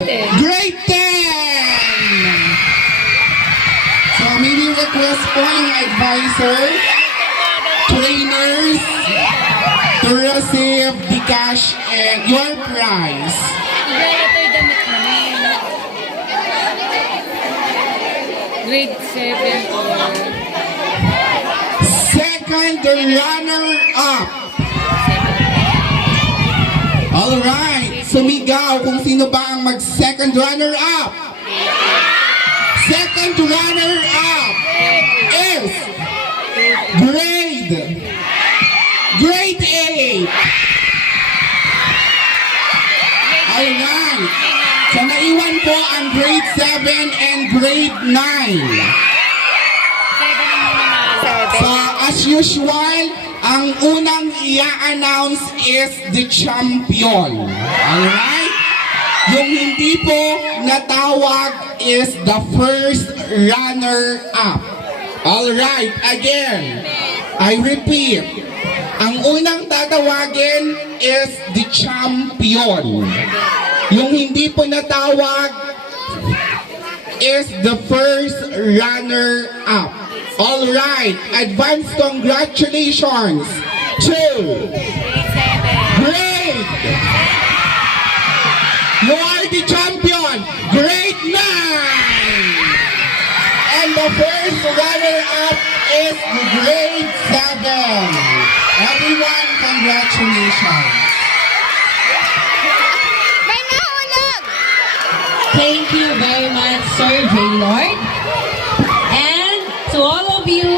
Grade 10! So, maybe request po advisor, trainers, to receive the cash and your prize. Iba ito yung damit namin. Grade 7 or Second runner-up. Sumigaw kung sino ba ang mag-second runner-up. Second runner-up is grade grade 8. Alright, so naiwan po ang grade 7 and grade 9. 7 ang mananalo. So, as usual, ang unang i-announce is the champion. Alright? Yung hindi po natawag is the first runner-up. Alright, again, I repeat, ang unang tatawagin is the champion. Yung hindi po natawag is the first runner-up. All right, advance congratulations to Great. You are the champion, Grade 9. And the first runner-up is the Grade 7. Everyone, congratulations. May nahulog! Thank you very much, Sir J. Lord. And to all of you,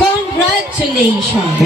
congratulations.